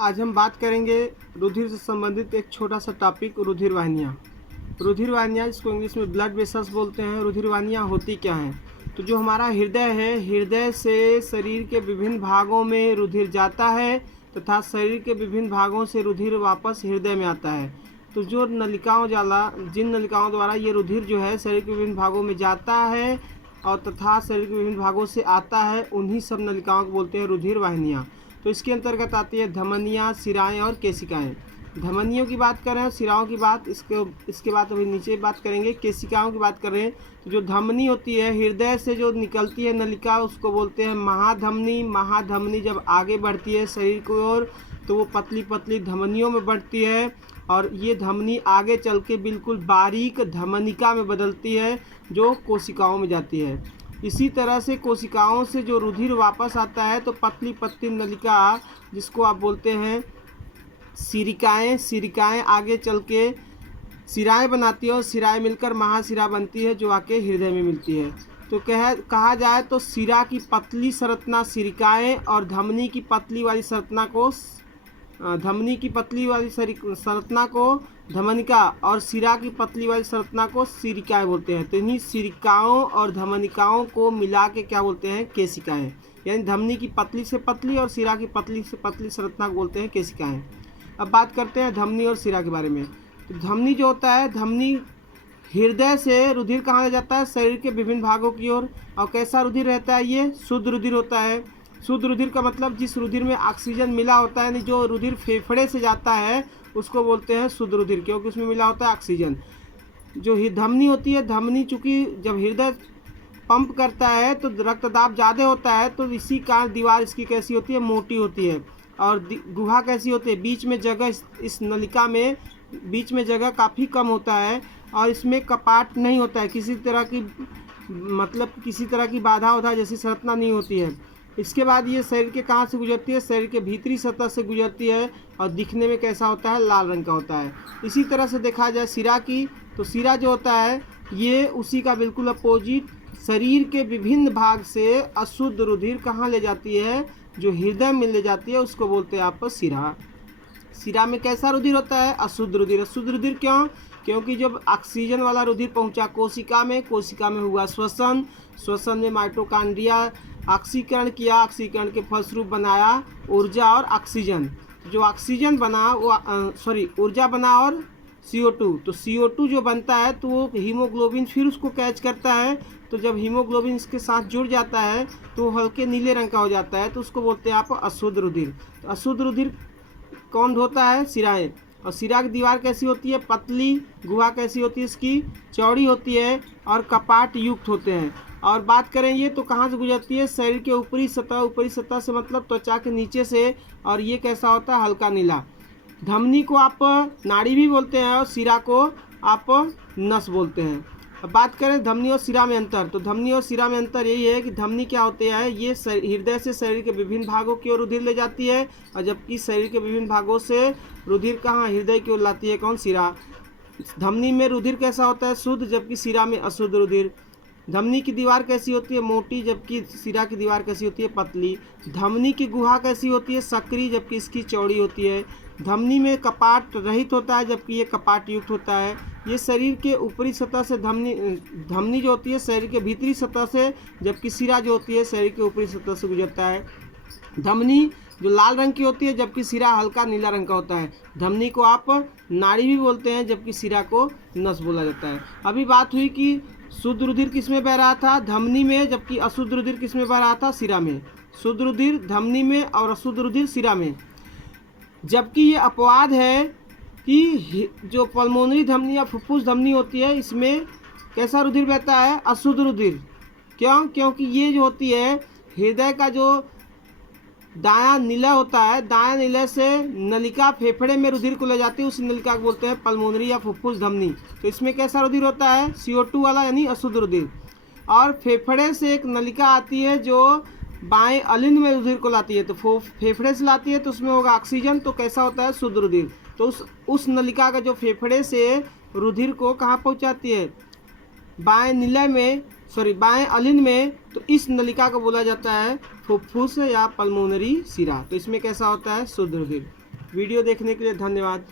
आज हम बात करेंगे रुधिर से संबंधित एक छोटा सा टॉपिक, रुधिर वाहिनियाँ। रुधिर वाहिनियाँ, जिसको इंग्लिश में ब्लड वेसल्स बोलते हैं। रुधिर वाहिनियाँ होती क्या हैं? तो जो हमारा हृदय है, हृदय से शरीर के विभिन्न भागों में रुधिर जाता है तथा शरीर के विभिन्न भागों से रुधिर वापस हृदय में आता है। तो जो जिन नलिकाओं द्वारा ये रुधिर जो है शरीर के विभिन्न भागों में जाता है और तथा शरीर के विभिन्न भागों से आता है, उन्हीं सब नलिकाओं को बोलते हैं रुधिर वाहिनियाँ। तो इसके अंतर्गत आती है धमनियाँ, सिराएँ और केशिकाएँ। धमनियों की बात कर रहे हैं, सिराओं की बात इसके बाद अभी नीचे बात करेंगे। केशिकाओं की बात कर रहे हैं तो जो धमनी होती है, हृदय से जो निकलती है नलिका, उसको बोलते हैं महाधमनी। महाधमनी जब आगे बढ़ती है शरीर की ओर तो वो पतली पतली धमनियों में बढ़ती है और ये धमनी आगे चल के बिल्कुल बारीक धमनिका में बदलती है जो कोशिकाओं में जाती है। इसी तरह से कोशिकाओं से जो रुधिर वापस आता है तो पतली पतली नलिका, जिसको आप बोलते हैं सिरिकाएँ, सिरिकाएँ आगे चल के सिराएँ बनाती है और सिराएँ मिलकर महासिरा बनती है जो आके हृदय में मिलती है। तो कहा जाए तो सिरा की पतली संरचना सिरिकाएँ और धमनी की पतली वाली संरचना को धमनिका और सिरा की पतली वाली संरचना को सिरिकाएँ बोलते हैं। तो इन्हीं सिरिकाओं और धमनिकाओं को मिला के क्या बोलते हैं? केशिकाएँ। यानी धमनी की पतली से पतली और सिरा की पतली से पतली संरचना को बोलते हैं केशिकाएँ। अब बात करते हैं धमनी और सिरा के बारे में। तो धमनी जो होता है, धमनी हृदय से रुधिर कहाँ ले जाता है? शरीर के विभिन्न भागों की ओर। और कैसा रुधिर रहता है? ये शुद्ध रुधिर होता है। शुद्ध रुधिर का मतलब जिस रुधिर में ऑक्सीजन मिला होता है, यानी जो रुधिर फेफड़े से जाता है उसको बोलते हैं शुद्ध रुधिर, क्योंकि उसमें मिला होता है ऑक्सीजन। जो धमनी होती है, धमनी चूँकि जब हृदय पंप करता है तो रक्तदाब ज़्यादा होता है, तो इसी कारण दीवार इसकी कैसी होती है? मोटी होती है। और गुहा कैसी होती है? बीच में जगह, इस नलिका में बीच में जगह काफ़ी कम होता है और इसमें कपाट नहीं होता है, किसी तरह की बाधा उधा जैसी संरचना नहीं होती है। इसके बाद ये शरीर के कहाँ से गुजरती है? शरीर के भीतरी सतह से गुजरती है और दिखने में कैसा होता है? लाल रंग का होता है। इसी तरह से देखा जाए सिरा की, तो सिरा जो होता है ये उसी का बिल्कुल अपोजिट, शरीर के विभिन्न भाग से अशुद्ध रुधिर कहाँ ले जाती है? जो हृदय में ले जाती है, उसको बोलते हैं आप सिरा। सिरा में कैसा रुधिर होता है? अशुद्ध रुधिर। अशुद्ध रुधिर क्यों? क्योंकि जब ऑक्सीजन वाला रुधिर पहुंचा कोशिका में हुआ श्वसन में माइटोकॉन्ड्रिया ऑक्सीकरण किया, ऑक्सीकरण के फलस्वरूप बनाया ऊर्जा और ऑक्सीजन। जो ऑक्सीजन बना वो ऊर्जा बना और CO2। तो CO2 जो बनता है तो वो हीमोग्लोबिन फिर उसको कैच करता है। तो जब हीमोग्लोबिन इसके साथ जुड़ जाता है तो हल्के नीले रंग का हो जाता है, तो उसको बोलते हैं आप अशुद्ध रुधिर। तो अशुद्ध रुधिर कौन ढोता है? सिराएँ। और सिरा की दीवार कैसी होती है? पतली। गुहा कैसी होती है? इसकी चौड़ी होती है और कपाट युक्त होते हैं। और बात करें ये तो कहाँ से गुजरती है? शरीर के ऊपरी सतह से मतलब त्वचा के नीचे से। और ये कैसा होता है? हल्का नीला। धमनी को आप नाड़ी भी बोलते हैं और सिरा को आप नस बोलते हैं। अब बात करें धमनी और सिरा में अंतर, तो धमनी और सिरा में अंतर यही है कि धमनी क्या होती है? ये हृदय से शरीर के विभिन्न भागों की ओर रुधिर ले जाती है, और जबकि शरीर के विभिन्न भागों से रुधिर कहाँ? हृदय की ओर लाती है। कौन? सिरा। धमनी में रुधिर कैसा होता है? शुद्ध, जबकि सिरा में अशुद्ध रुधिर। धमनी की दीवार कैसी होती है? मोटी, जबकि सिरा की दीवार कैसी होती है? पतली। धमनी की गुहा कैसी होती है? सक्रिय, जबकि इसकी चौड़ी होती है। धमनी में कपाट रहित होता है, जबकि ये कपाट युक्त होता है। ये शरीर के ऊपरी सतह से धमनी जो होती है शरीर के भीतरी सतह से, जबकि सिरा जो होती है शरीर के ऊपरी सतह से गुजरता है। धमनी जो लाल रंग की होती है, जबकि सिरा हल्का नीला रंग का होता है। धमनी को आप नाड़ी भी बोलते हैं, जबकि सिरा को नस बोला जाता है। अभी बात हुई कि शुद्ध रुधिर किस में बह रहा था? धमनी में, जबकि अशुद्ध रुधिर किस में बह रहा था? सिरा में। शुद्ध रुधिर धमनी में और अशुद्ध रुधिर सिरा में। जबकि ये अपवाद है कि जो पल्मोनरी धमनी या फुफ्फुस धमनी होती है, इसमें कैसा रुधिर बहता है? अशुद्ध रुधिर। क्यों? क्योंकि ये जो होती है हृदय का जो दायां निलय होता है, दायां निलय से नलिका फेफड़े में रुधिर को ले जाती है, उस नलिका को बोलते हैं पल्मोनरी या फुफ्फुस धमनी। तो इसमें कैसा रुधिर होता है? CO2 वाला, यानी अशुद्ध रुधिर। और फेफड़े से एक नलिका आती है जो बाएं अलिंद में रुधिर को लाती है, तो फेफड़े से लाती है तो उसमें होगा ऑक्सीजन, तो कैसा होता है? शुद्ध रुधिर। तो उस नलिका का जो फेफड़े से रुधिर को कहाँ पहुँचाती है? बाएं अलिंद में। तो इस नलिका को बोला जाता है फुफ्फुस या पल्मोनरी सिरा। तो इसमें कैसा होता है? शुद्ध रुधिर। वीडियो देखने के लिए धन्यवाद।